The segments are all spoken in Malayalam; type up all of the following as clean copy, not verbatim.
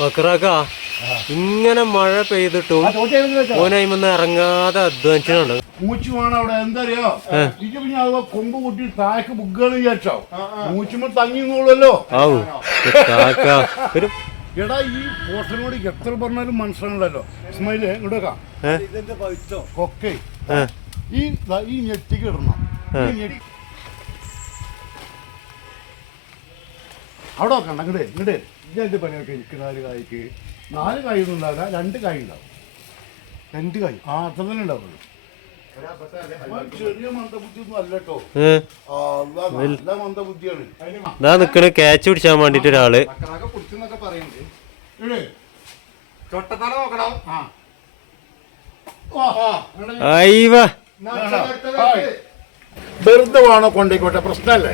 ബക്രാക്ക ഇങ്ങനെ മഴ പെയ്തിട്ടും ഓനയിമന്ന് ഇറങ്ങാതെ അധ്വാനിച്ചിട്ടുണ്ട്. മൂച്ചു വേണം അവിടെ എന്തറിയോ ഇത് പിന്നെ അത് കൊമ്പ് കൂട്ടി താഴേക്ക് ബുക്കുകൾ വിചാരിച്ചോ മൂച്ചുമ്പോ തങ്ങിന്നോളല്ലോ. എടാ ഈ പോർഷനോട് എത്ര പറഞ്ഞാലും മനസ്സിലാണല്ലോ. ഇസ്മായിലേ ഇങ്ങോട്ടേക്കാം ഒക്കെ ഈ ഞെട്ടിക്ക് ഇടണം. അവിടെ നോക്കണ്ട ഇങ്ങോട്ടേ ഇങ്ങോട്ടേ ഇതെന്ത് പണിയൊക്കെ എനിക്ക് 4 കായ്ക്ക് 4 കായൊന്നും ഉണ്ടാവില്ല, 2 കായ് ഉണ്ടാവും. 2 കായ് അത്ര തന്നെ ഉണ്ടാവുള്ളൂ. ചെറിയ മന്ദബുദ്ധി ഒന്നും അല്ലട്ടോ, നല്ല മന്ദബുദ്ധിയാണ്. ഇതാ നിക്കണ് ക്യാച്ച് പിടിച്ചാൻ വേണ്ടിട്ട് ഒരാള്. വെറുതെ വേണോ കൊണ്ടേക്കോട്ടെ, പ്രശ്നമല്ലേ.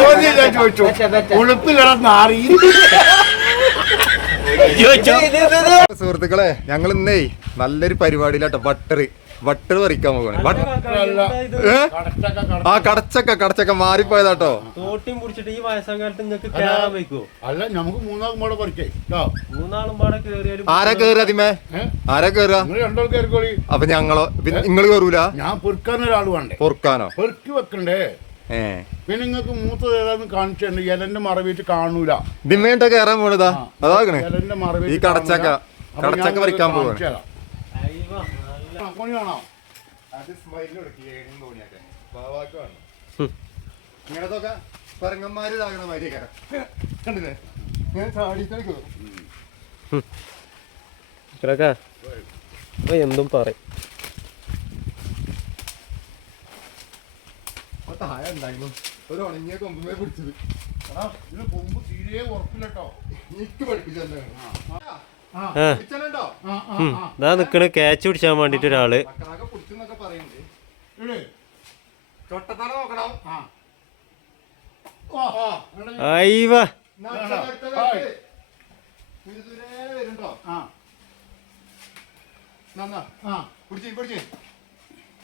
ചോദ്യം ഞാൻ ചോദിച്ചു, ഉളുപ്പിലിടന്നാറി. സുഹൃത്തുക്കളെ, ഞങ്ങൾ ഇന്നേ നല്ലൊരു പരിപാടിയിലാട്ടോ. വട്ടർ പറിക്കാൻ പോകണേ. ആ കടച്ചക്ക മാറിപ്പോയതാട്ടോ. അല്ല നമുക്ക് 3 പാടെ പറിക്കേ. ആരാ കേറുക അതിമേ? ആരാ കേറുക? രണ്ടാൾ കയറിക്കോളി. അപ്പൊ ഞങ്ങളോ? പിന്നെ നിങ്ങൾ കേറൂല? ഞാൻ പൊറുക്കാൻ ഒരാൾ വേണ്ടേ? പൊറുക്കാനോ? പെറുക്കി വെക്കണ്ടേ. പിന്നെ നിങ്ങൾക്ക് മൂത്തത് ഏതാന്ന് കാണിച്ചിട്ടുണ്ട്. ഇലന്റെ മറവിട്ട് കാണൂല. ദിമ്മേണ്ട കയറാൻ പോണതാ അതാകണേ. ഇലന്റെ മറവിട്ട് ഈ കടച്ചക്ക പറിക്കാൻ പോകണേ. ഇങ്ങനത്തൊക്കെ പറങ്ങന്മാര് ഇതാകണ മാതിരിയൊക്കെ കണ്ടില്ലേ? ഇങ്ങനെ ചാടിക്കോ. എന്തും പറയും. താഴെ ഉണ്ടായിരുന്നു ഒരു ഉണങ്ങിയ കൊമ്പുമേ പിടിച്ചത്. ഇത് കൊമ്പ് തീരെ ഉറപ്പില്ലട്ടോ. എനിക്ക് പഠിപ്പിച്ചോ. ഇതാ നിക്കണ് ക്യാച്ച് പിടിച്ചാൻ വേണ്ടിട്ട് ഒരാള്. പിടിച്ചെന്നൊക്കെ പറയുന്നുണ്ട്.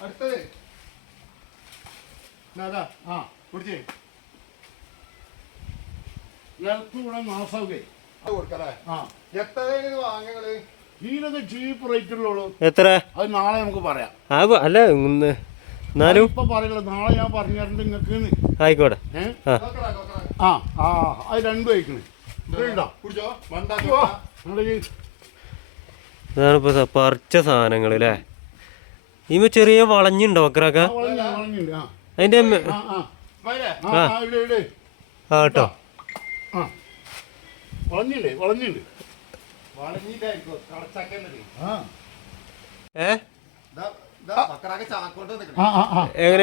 അടുത്തത് എത്ര? അത് നാളെ നമുക്ക് പറയാം. അല്ല എന്നാലും ഇപ്പൊ പറയല്ലോ, നാളെ ഞാൻ പറഞ്ഞു തരണ്ട് നിങ്ങൾക്ക്. ആയിക്കോട്ടെ. അത് 2 കഴിക്കണേ. ഇതാണിപ്പോ പറിച്ച സാധനങ്ങൾ അല്ലേ? ഇവ ചെറിയ വളഞ്ഞുണ്ടോ ബക്രാക്ക? അതിന്റെ കേട്ടോ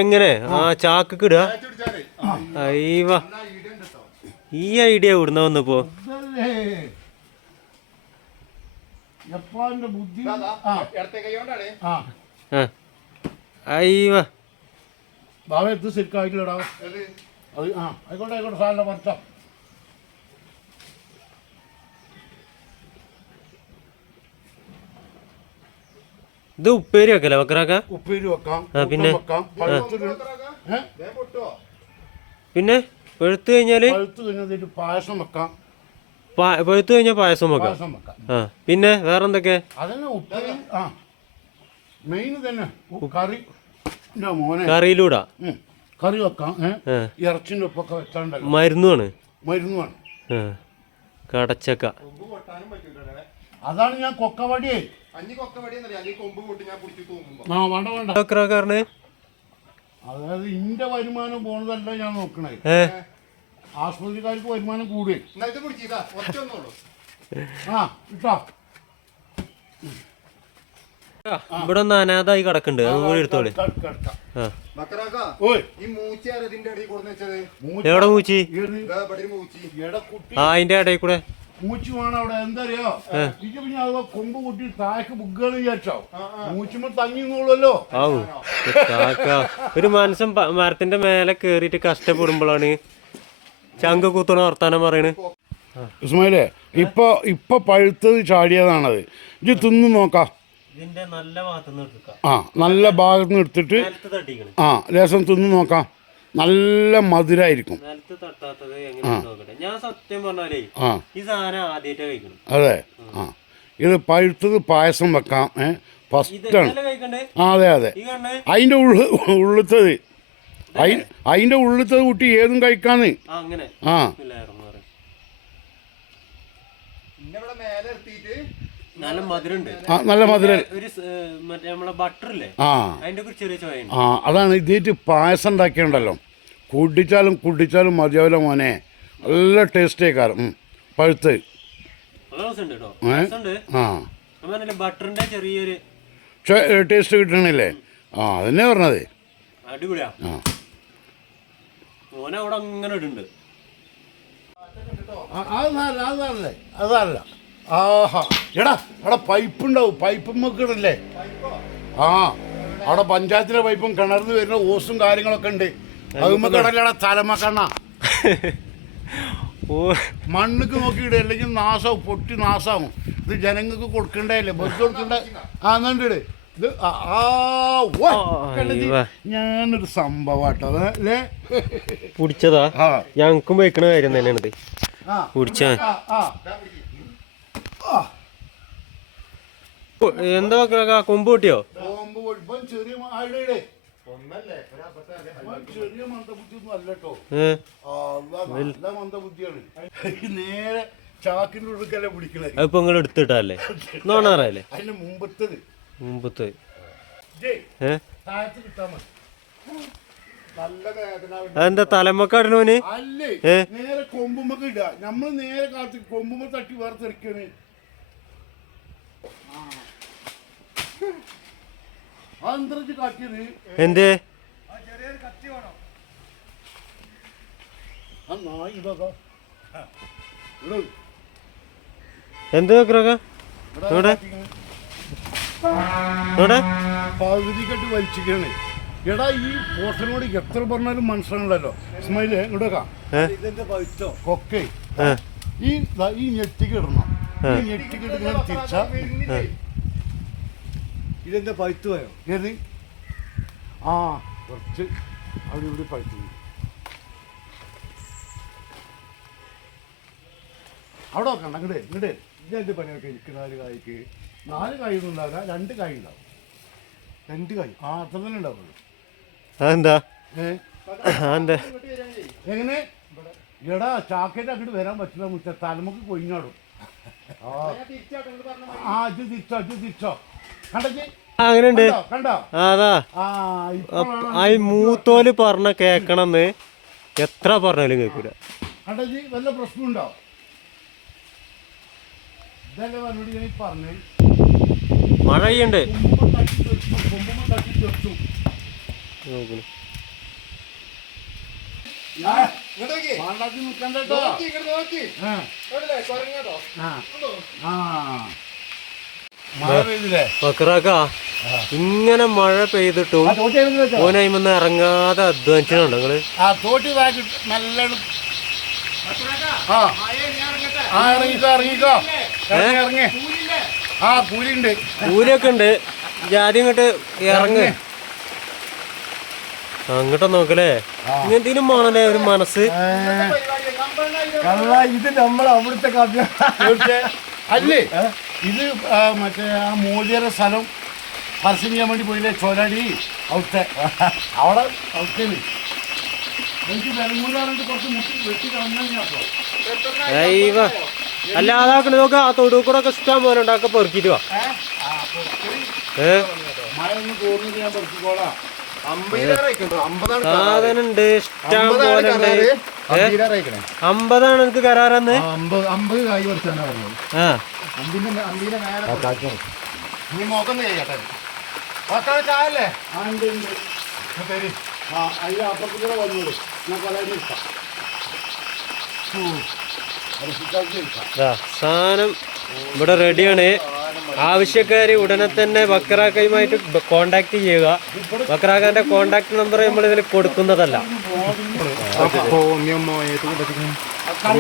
എങ്ങനെ ചാക്ക് ഇടുക? അയ്യവ, ഈ ഐഡിയ ഇവിടുന്ന വന്നപ്പോ അയ്യവ ബാബ എത്ത് ശരിക്കായിട്ടില്ലടാ. അത് ആയിക്കോട്ടെ സാറിന്റെ പറിച്ച. ഇത് ഉപ്പേരി വെക്കല്ലേ ബക്രാക്ക? ഉപ്പേരി വെക്കാം, പിന്നെ പിന്നെ പഴുത്ത് കഴിഞ്ഞാല് പായസം വെക്കാം. പഴുത്ത് കഴിഞ്ഞാൽ പായസം വെക്കാം. പിന്നെ വേറെന്തൊക്കെ? അതന്നെ ഉപ്പേരി. മെയിൻ തന്നെ കറി. മോനെ കറിയിലൂടാ കറി വെക്കാം. ഇറച്ചിന്റെ ഒപ്പൊക്കെ വെച്ചാണ്ടല്ലോ. മരുന്നുമാണ്. കടച്ചക്ക. അതാണ് ഞാൻ കൊക്കവടിയേ. അതായത് ഇന്റെ വരുമാനം പോണതല്ല ഞാൻ നോക്കണേ. ആസ്പത്രിക്കാർക്ക് വരുമാനം കൂടുകയും ഇവിടെ ഒന്ന് അനാഥായി കിടക്കുന്നുണ്ട്. അതുകൂടി എടുത്തോളി. എവിടെ മൂച്ചി? അതിന്റെ ഇടയിൽ കൂടെ മൂച്ചു വേണം അവിടെ എന്തറിയോ ഇത് പിന്നെ അത് കൊമ്പ് കൂട്ടി താഴേക്ക് ബുക്കുകൾ വിചാരിച്ചോ മൂച്ചുമ്പോ തങ്ങിന്നോളല്ലോ. ഒരു മനുഷ്യൻ മരത്തിന്റെ മേലെ കേറിയിട്ട് കഷ്ടപ്പെടുമ്പോഴാണ് ചങ്ക കുത്തണ വർത്താനം പറയണ്. ഇസ്മായിലേ, ഇപ്പൊ പഴുത്തത് ചാടിയതാണത്. ഇത് തിന്നു നോക്കാം. ഇതിന്റെ നല്ല ഭാഗത്തുനിന്ന് എടുക്കാം. ആ നല്ല ഭാഗത്ത് നിന്ന് എടുത്തിട്ട് നിലത്ത് തട്ടിക്കണ്. ആ ലേശം തിന്ന് നോക്കാം. നല്ല മധുരമായിരിക്കും. നിലത്ത് തട്ടാത്തത് എങ്ങനെയാണെന്ന് നോക്കട്ടെ. ഞാൻ സത്യം പറഞ്ഞാലേ ആ ഈ സാധനം ആദ്യമായിട്ടാണ് കഴിക്കണം. അതെ ആ ഇത് പഴുത്തത് പായസം വെക്കാം. ഫസ്റ്റാണ്. ഇതല്ലേ കഴിക്കണ്ടേ? ആ അതെ അതെ ഈ കണ്ണ് അതിൻ്റെ ഉള്ളിത്തത് അതിൻ്റെ ഉള്ളിത്തത് കുട്ടി ഏതും കഴിക്കാന്ന്. അങ്ങനെ ആ ഇവിടെ മേലെ എത്തിയിട്ട് നല്ല മധുരണ്ട്. ആ നല്ല മധുരം. ഒരു മറ്റേ നമ്മളെ ബട്ടർ ഇല്ലേ, ആ അതിന്റെ ഒരു ചെറിയ ചോയ. ആ അതാണ് ഇതിട്ട് പായസം ഉണ്ടാക്കിയുണ്ടല്ലോ. കുടിച്ചാലും മതിയാവില്ല മോനെ. നല്ല ടേസ്റ്റ് ആയിക്കാരം പഴുത്ത്. ആ ബട്ടറിന്റെ ചെറിയൊരു ടേസ്റ്റ് കിട്ടണില്ലേ? ആ അതന്നെ പറഞ്ഞത്. അടിപൊളിയാ. ആ മോനെ അവിടെ അങ്ങനെ ഇടുന്നുണ്ട്. അതല്ല ആഹാ എടാ അവിടെ പൈപ്പ് ഉണ്ടാവും. പൈപ്പ് നോക്കിടല്ലേ? ആ അവിടെ പഞ്ചായത്തിലെ പൈപ്പും കിണറിന്ന് വരുന്ന ഓസും കാര്യങ്ങളൊക്കെ ഉണ്ട്. അതുമ്പോ കിടല്ലടാ തലമക്കണ്ണ. മണ്ണുക്ക് നോക്കിയിട അല്ലെങ്കിൽ നാശാവും, പൊട്ടി നാശാവും. ഇത് ജനങ്ങൾക്ക് കൊടുക്കണ്ടല്ലേ, ബസ് കൊടുക്കണ്ട. ആ എന്നുണ്ട് ഇത്. ഞാനൊരു സംഭവട്ടോ അല്ലേ കുടിച്ചതാ. ഞങ്ങൾക്കും വയ്ക്കണ കാര്യം തന്നെയാണിത്. കുടിച്ചാ എന്താ കൊമ്പ് പൊട്ടിയോ? ചെറിയ ചെറിയ മന്ദബുദ്ധിയൊന്നും അല്ലട്ടോ. നല്ല മന്ദബുദ്ധിയാണ്. നേരെ ചാക്കിന്റെ ഉള്ളിക്കല്ലേ പിടിക്കണേ. അതിപ്പോ നിങ്ങൾ എടുത്തിട്ടല്ലേ നോണാറല്ലേ? അതിന്റെ മുമ്പത്തത് താഴത്ത് കിട്ടാൻ മതി. അതെന്താ തലമക്കാടനോന്? അല്ലേ നേരെ കൊമ്പുമ്പൊക്കെ ഇടുക. നമ്മള് നേരെ കാത്തി കൊമ്പുമ്പോ തട്ടി വേറെ തെറിക്കണേ. അന്തരിച്ച് കാട്ടിയത് എന്തേ? ആ നായി ഇതൊക്കെ എന്ത് വെക്കറൊക്കെ പകുതി കെട്ടി വലിച്ചിക്കണേ. എടാ ഈ പോർഷനോട് എത്ര പറഞ്ഞാലും മനസ്സിലാണല്ലോ. ഇസ്മായിലേ ഇങ്ങോട്ടേക്കാം. കൊക്കെ ഈ ഞെട്ടിക്ക് ഇടണം. ഈ ഞെട്ടിക്ക് ഇടുന്ന തിരിച്ച ഇതെന്താ പഴുത്തു പോയോ? ഏത്? ആ കുറച്ച് അവിടെ ഇവിടെ പഴുത്തു. അവിടെ നോക്കണ്ട. ഇങ്ങോട്ട് ഇതെന്ത് പണിയൊക്കെ എനിക്ക് 4 കായ്ക്ക് 4 കായൊന്നും ഉണ്ടാവില്ല. 2 കായ് ഉണ്ടാവും. 2 കായ് ആ അത്ര തന്നെ ഉണ്ടാവുള്ളൂ. അതെന്താ? എങ്ങനെ എടാ ചാക്കേറ്റ് അങ്ങോട്ട് വരാൻ പറ്റില്ല. മുറ്റ തലമുക്ക് കൊയിഞ്ഞാടും. ആ ഇത് തിരിച്ചോ അങ്ങനെയുണ്ട്. കണ്ടോ? അതാ ആ മൂത്തോല് പറഞ്ഞ കേക്കണമെന്ന് എത്ര പറഞ്ഞാലും കേൾക്കൂല. കണ്ടോ വല്ല പ്രശ്നമുണ്ടോ? ഇതല്ലേ പറഞ്ഞോട് ഞാൻ പറഞ്ഞേ. മഴ പെയ്യണ്ട്. ഇങ്ങനെ മഴ പെയ്തിട്ടും ഓനയിമന്ന് ഇറങ്ങാതെ അധ്വാനിച്ചിട്ടുണ്ടോ നിങ്ങള്? നല്ലോണം ഇറങ്ങിക്കോ. ആ കൂലിയുണ്ട്. കൂലിയൊക്കെ ഉണ്ട്. ജാതി ഇങ്ങോട്ട് ഇറങ്ങ്. അങ്ങോട്ട് നോക്കലേ. എന്തെങ്കിലും വേണല്ലേ ഒരു മനസ്സ്. ഇത് നമ്മളെ അവിടുത്തെ അല്ലേ? ഇത് മറ്റേ ആ മോദിയുടെ സ്ഥലം പരസ്യം ചെയ്യാൻ വേണ്ടി പോയില്ലേ ചോരാടി? അവിടെ എനിക്ക് വെലങ്ങൂരാണെങ്കിൽ കുറച്ച് മുട്ടി വെട്ടി കളഞ്ഞാൽ അല്ല അതാക്കണ നോക്ക. ആ തൊടു കൂടെ ഒക്കെ ഇഷ്ടം പോലെ ഉണ്ടാക്ക പെറുക്കിട്ട് വാ. മഴ ഒന്ന് തോന്നിട്ട് ഞാൻ പെറുക്കിക്കോളാം. സാധനുണ്ട് ഇഷ്ടം പോലെ ഉണ്ട്. 50 എനിക്ക് കരാറന്ന്. 50 കായ് പറിച്ചാനാ പറഞ്ഞത്. നീ നോക്കുന്നേ ചായല്ലേ? അതിന്റെ അപ്പുറത്തുകൂടെ വന്നോളൂ. ഞാൻ കൊലയിൽ ഇട്ടാം. സാധനം ഇവിടെ റെഡിയാണ്. ആവശ്യക്കാര് ഉടനെ തന്നെ ബക്കറാക്കയുമായിട്ട് കോണ്ടാക്ട് ചെയ്യുക. ബക്കറാക്കാന്റെ കോണ്ടാക്ട് നമ്പർ നമ്മൾ ഇതിൽ കൊടുക്കുന്നതല്ല.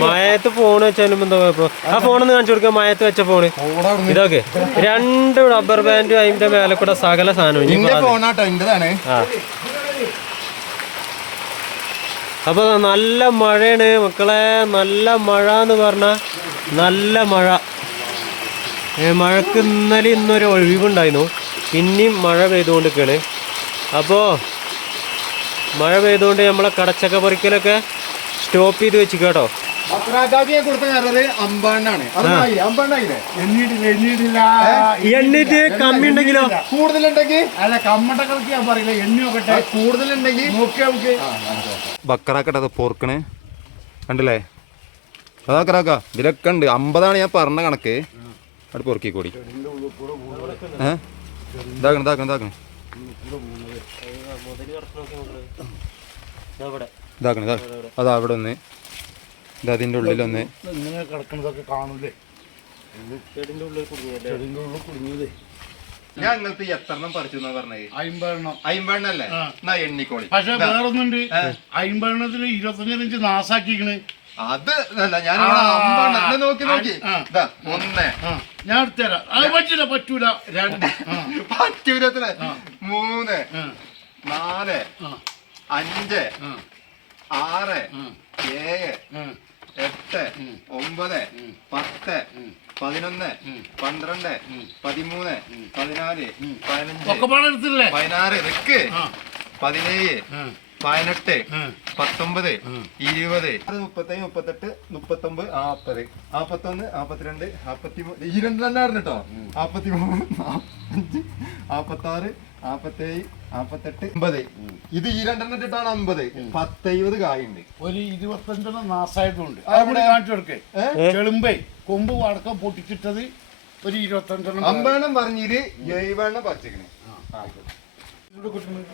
മയത്ത് ഫോൺ വെച്ചാലും എന്താ കുഴപ്പം? ആ ഫോണൊന്ന് കാണിച്ചു കൊടുക്കുക. മയത്ത് വെച്ച ഫോണ് ഇതൊക്കെ 2 റബ്ബർ ബാൻഡും അതിന്റെ മേലെ കൂടെ സകല സാധനവും. ആ അപ്പൊ നല്ല മഴയാണ് മക്കളെ. നല്ല മഴ എന്ന് പറഞ്ഞാൽ നല്ല മഴ. മഴക്ക് ഇന്നലെ ഇന്നൊരു ഒഴിവുണ്ടായിരുന്നു. പിന്നെയും മഴ പെയ്തുകൊണ്ടിരിക്കുകയാണ്. അപ്പോൾ മഴ പെയ്തുകൊണ്ട് നമ്മളെ കടച്ചക്ക പറിക്കലൊക്കെ സ്റ്റോപ്പ് ചെയ്ത് വെച്ച് കേട്ടോ. എണ്ണീറ്റ് കമ്മി ഉണ്ടെങ്കിലോ കൂടുതലുണ്ടെങ്കിൽ അല്ല കമ്മട്ടക്കൾക്ക് ഞാൻ പറയില്ല, എണ്ണി നോക്കട്ടെ. കൂടുതലുണ്ടെങ്കിൽ നോക്കിയാ നമുക്ക് ബക്കറാക്കട്ടെ പോർക്കണ് കണ്ടില്ലേ? അതാക്കറാക്ക ഇതിലൊക്കെ ഉണ്ട്. 50 ഞാൻ പറഞ്ഞ കണക്ക്. അവിടെ പൊറുക്കി കൂടി ഇതാക്കണം ഇതാക്കണം ഇതാക്കണം ഇതാക്കണം അതാ അവിടെ ഒന്ന് ഇത് അതിൻ്റെ ഉള്ളിലൊന്ന് ഇങ്ങനെ കിടക്കുന്നതൊക്കെ കാണൂലേ? ചെടിന്റെ ഉള്ളിൽ കുടുങ്ങിയതേ. ഞാൻ നിങ്ങൾക്ക് എത്ര പറിച്ചു എന്നാ പറഞ്ഞത്? 50 അല്ലേ? എന്നാ എണ്ണിക്കോളി. പക്ഷെ വേറൊന്നുണ്ട്, 50 25 നാസാക്കിക്കണ്. അത് അല്ല ഞാൻ നോക്കി നോക്കി 1 ഞാൻ എടുത്തുതരാം. അത് പറ്റില്ല, പറ്റൂല. 2 പറ്റൂല 3 4 5 6 7 8 9 10 11 12 13 14 ഒക്കെ 15 പാടെ എടുത്തില്ലേ? 16 വെക്ക് 17 18 19 20 37 38 39 40 41 42 43 ഈ 2 തന്നെ ആയിരുന്നു കേട്ടോ. 43 45 46 47 48 50 ഇത് ഈ 2 ഇട്ടിട്ടാണ് 50. 10 കായുണ്ട്. ഒരു 25 നാസായതുണ്ട്. അവിടെ കാണിച്ചു കൊടുക്കേ. ചെളുമ്പേ കൊമ്പ് വടക്കം പൊട്ടിച്ചിട്ടത് ഒരു 25 50 പറഞ്ഞിട്ട് 70 പറിച്ചേക്കണേ.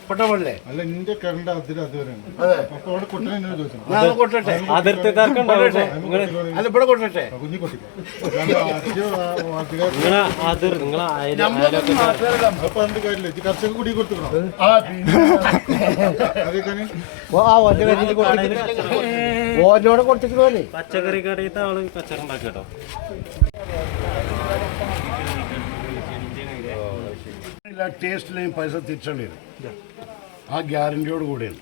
പൊട്ടവല്ലേ? അല്ല നിന്റെ കറണ്ട് അതുവരെ കൊട്ടട്ടെ. അതിർത്തി തർക്കം ഉണ്ടാവും. അല്ല ഇവിടെ കൊട്ടട്ടെ. കുഞ്ഞി കൊട്ടിക്കോ നിങ്ങളെ അപ്പൊ എന്ത് കാര്യമില്ല. കർഷക കൂടി കൊടുത്തിക്കണോ? ഓരോടെ കൊടുത്തിക്കണോല്ലേ? പച്ചക്കറി കടയിലത്തെ ആള് കച്ചവടം ഉണ്ടാക്കി കേട്ടോ. ടേസ്റ്റിലെയും പൈസ തിരിച്ചേണ്ടി വരും. ആ ഗ്യാരണ്ടിയോട് കൂടിയാണ്.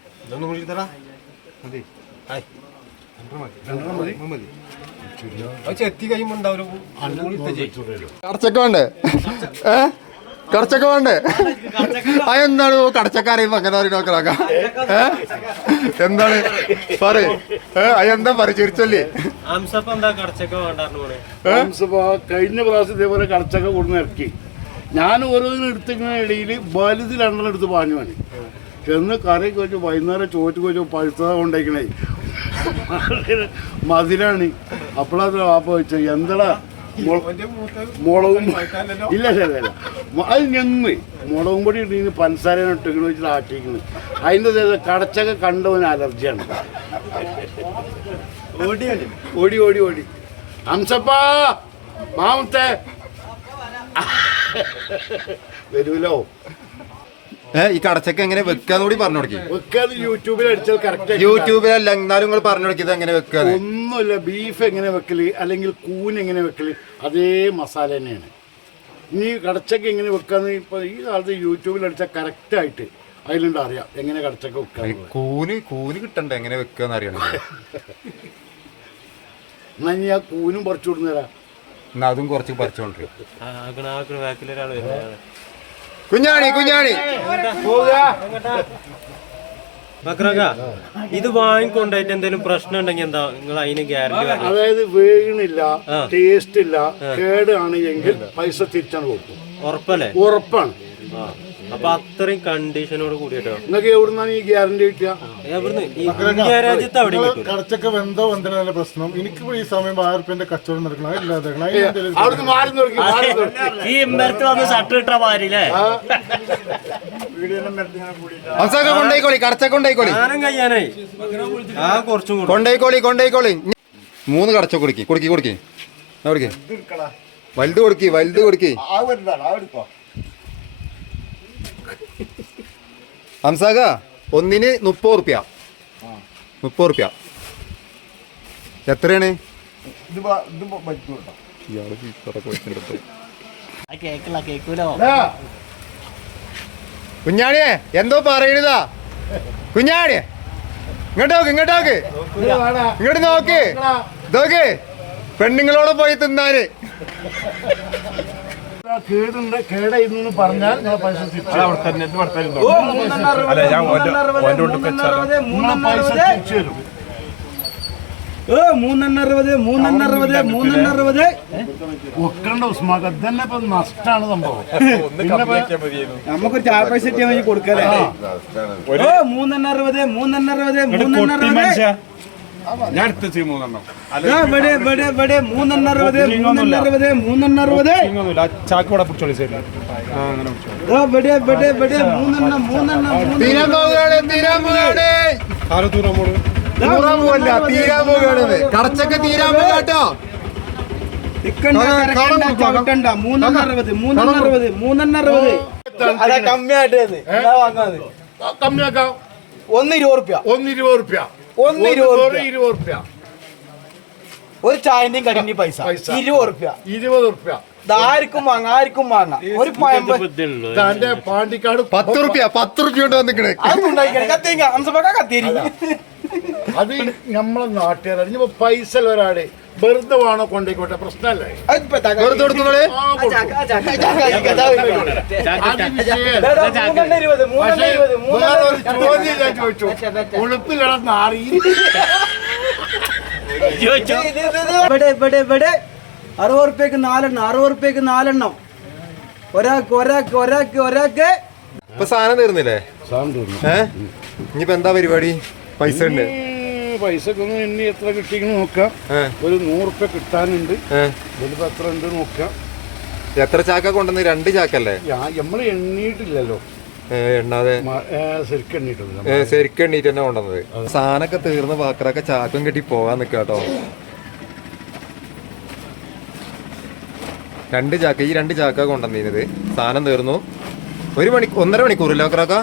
കടച്ചക്ക വേണ്ടേ? കടച്ചക്ക വേണ്ടേ? അതെന്താണ് കടച്ചക്കാരെയും അങ്ങനെ അറിയണോക്ക? എന്താണ് പറയ്? അതെന്താ പറ ചിരിച്ചല്ലേ? കഴിഞ്ഞ പ്രാവശ്യം ഇതേപോലെ കടച്ചക്ക കൊടുന്ന് ഇറക്കി. ഞാൻ ഓരോന്നിനും എടുത്തിങ്ങനെ ഇടയിൽ വലുതിൽ 2 എടുത്ത് പാഞ്ഞു വേണേ. ചെന്ന് കറിയൊക്കെ വെച്ചു വൈകുന്നേരം ചോറ്റ് വെച്ചു പഴുത്തത കൊണ്ടേക്കണേ. മധുരാണ്. അപ്പോഴത് വാപ്പ വെച്ച എന്തടാ മുളകും ഇല്ല ശരിയല്ല അത് ഞങ്ങ് മുളകും പൊടി ഇട്ടിങ്ങനെ പഞ്ചസാര ഇട്ടിങ്ങനെ വെച്ചിട്ട് ആട്ടിക്കുന്നത്. അതിൻ്റെ കടച്ചൊക്കെ കണ്ടവന് അലർജിയാണ്. ഓടി ഓടി ഓടി ഹംസപ്പാ മാമത്തെ വരൂലോ. ഈ കടച്ചക്ക എങ്ങനെ വെക്കാന്ന് കൂടി പറഞ്ഞു കൊടുക്കി. വെക്കാതെ യൂട്യൂബിൽ അടിച്ചാൽ കറക്റ്റ്. യൂട്യൂബിലല്ല എന്നാലും നിങ്ങൾ പറഞ്ഞു കൊടുക്കിയത് എങ്ങനെ വെക്കാതെ. ഒന്നുമില്ല. ബീഫ് എങ്ങനെ വെക്കല് അല്ലെങ്കിൽ കൂൻ എങ്ങനെ വെക്കല് അതേ മസാല തന്നെയാണ്. ഇനി കടച്ചക്ക എങ്ങനെ വെക്കാന്ന് ഇപ്പൊ ഈ കാലത്ത് യൂട്യൂബിൽ അടിച്ചാൽ കറക്റ്റ് ആയിട്ട് അതിലുണ്ട് അറിയാം എങ്ങനെ കടച്ചക്ക വെക്കാം. കൂന് കിട്ടണ്ടേ എങ്ങനെ വെക്കാന്ന് അറിയണം. എന്നാ ഇനി ആ കൂനും പറിച്ചു കൊടുന്നേരാ. എന്നാ അതും കുറച്ച് പറിച്ചോണ്ടിരിക്കും. കുഞ്ഞാണി ഇത് വാങ്ങിക്കൊണ്ടായിട്ട് എന്തെങ്കിലും പ്രശ്നം ഉണ്ടെങ്കിൽ എന്താ നിങ്ങൾ അതിന് ഗ്യാരണ്ടി? അതായത് വേഗണില്ല, ടേസ്റ്റ് ഇല്ല, കേടാണ് എങ്കിൽ പൈസ തിരിച്ചാണ് കൊടുക്കും. ഉറപ്പല്ലേ? ഉറപ്പാണ്. അപ്പൊ അത്രയും കണ്ടീഷനോട് കൂടിയിട്ടോ. നിങ്ങൾക്ക് എവിടുന്നാണ് ഈ ഗ്യാരണ്ടി കിട്ടുക? രാജ്യത്ത് അവിടെ കടച്ചക്ക വെന്തോ വെന്തല്ല പ്രശ്നം. എനിക്ക് ഈ സമയം 1000 റുപ്യന്റെ കച്ചവടം നടക്കണം. ഇല്ലാതെ ഈ ഇമ്പരത്ത് വന്ന് ഷർട്ട് ഇട്ട മാരില്ലേ? കൊണ്ടേക്കോളി കടച്ചക്ക കൊണ്ടേക്കോളി. സാധനം കഴിയാനായി ആ കുറച്ചും കൂടി കൊണ്ടേക്കോളി 3 കടച്ചക്ക കൊടുക്കി വലുത് കൊടുക്കി. ഹംസാക ഒന്നിന് 30 റുപ്യ. എത്രയാണ് കുഞ്ഞാണിയെ എന്തോ പറയണതാ കുഞ്ഞാണിയെ ഇങ്ങോട്ട് നോക്ക് ഇതൊക്കെ പെണ്ണുങ്ങളോട് പോയി തിന്നാന് കേടായിരുന്നു പറഞ്ഞാൽ നിങ്ങളെ പൈസ തിരിച്ചു തരും. 360 ഒക്കണ്ട ഉസ്മാക്ക് തന്നെ ഇപ്പൊ നഷ്ടാണ് സംഭവം. നമുക്കൊരു ചായ പൈസ കൊടുക്കല്ലേ? 360 ഞാൻ എടുത്ത് ചെയ്യും 3 ചാക്കോടെ പിടിച്ചോളി സൈഡിൽ തീരാൻ പോവുകയാണ് കടച്ചക്ക തീരാൻ പോകാട്ടോ. 360 അതാ കമ്മിയായിട്ട് കമ്മിയാക്കാം. 120 120 ഒരു ചായന്റെയും കടിന്റെ പൈസ 20 ആർക്കും വാങ്ങാം ഒരു തന്റെ പാണ്ടിക്കാട് 10 റുപ്യ കൊണ്ട് വന്നിക്കണേ. കത്തേരി അത് നമ്മളെ നാട്ടുകാരാണ്. ഇനിയിപ്പോ പൈസ ഒരാളെ വെറുതെ വേണോ കൊണ്ടേക്കോട്ടെ, പ്രശ്നമല്ലേ? വെറുതെ കൊടുത്തോളെ. ചോദ്യം ഞാൻ ചോദിച്ചു, ഉളുപ്പിലിടന്ന് ആറി 60 റുപ്യക്ക് 4 ഒരാൾക്ക് ഇപ്പൊ സാധനം തീർന്നില്ലേ? ഇനിയിപ്പോ എന്താ പരിപാടി? പൈസ ഉണ്ട്. പൈസക്കൊന്നും ഇനി എത്ര കിട്ടിയെന്ന് നോക്കാം. ഒരു 100 റുപ്യ കിട്ടാനുണ്ട്. ഇതിലിപ്പോ എത്ര ഉണ്ട് നോക്കാം. എത്ര ചാക്ക കൊണ്ടുവന്ന്? 2 ചാക്കല്ലേ? നമ്മള് എണ്ണീട്ടില്ലല്ലോ. എണ്ണാതെ ശരിക്കും എണ്ണീട്ടില്ല. ശരിക്കും എണ്ണീറ്റ് തന്നെ കൊണ്ടുവന്നത്. സാധനമൊക്കെ തീർന്ന് വാക്കറൊക്കെ ചാക്കും കെട്ടി പോകാൻ നിക്കാട്ടോ. 2 ചാക്ക, ഈ 2 ചാക്ക കൊണ്ടുവന്നിരുന്നത്. സാധനം തീർന്നു. 1.5 മണിക്കൂറില്ല വാക്കറാക്ക?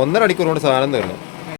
1.5 മണിക്കൂർ കൊണ്ട് സാധനം തീർന്നു.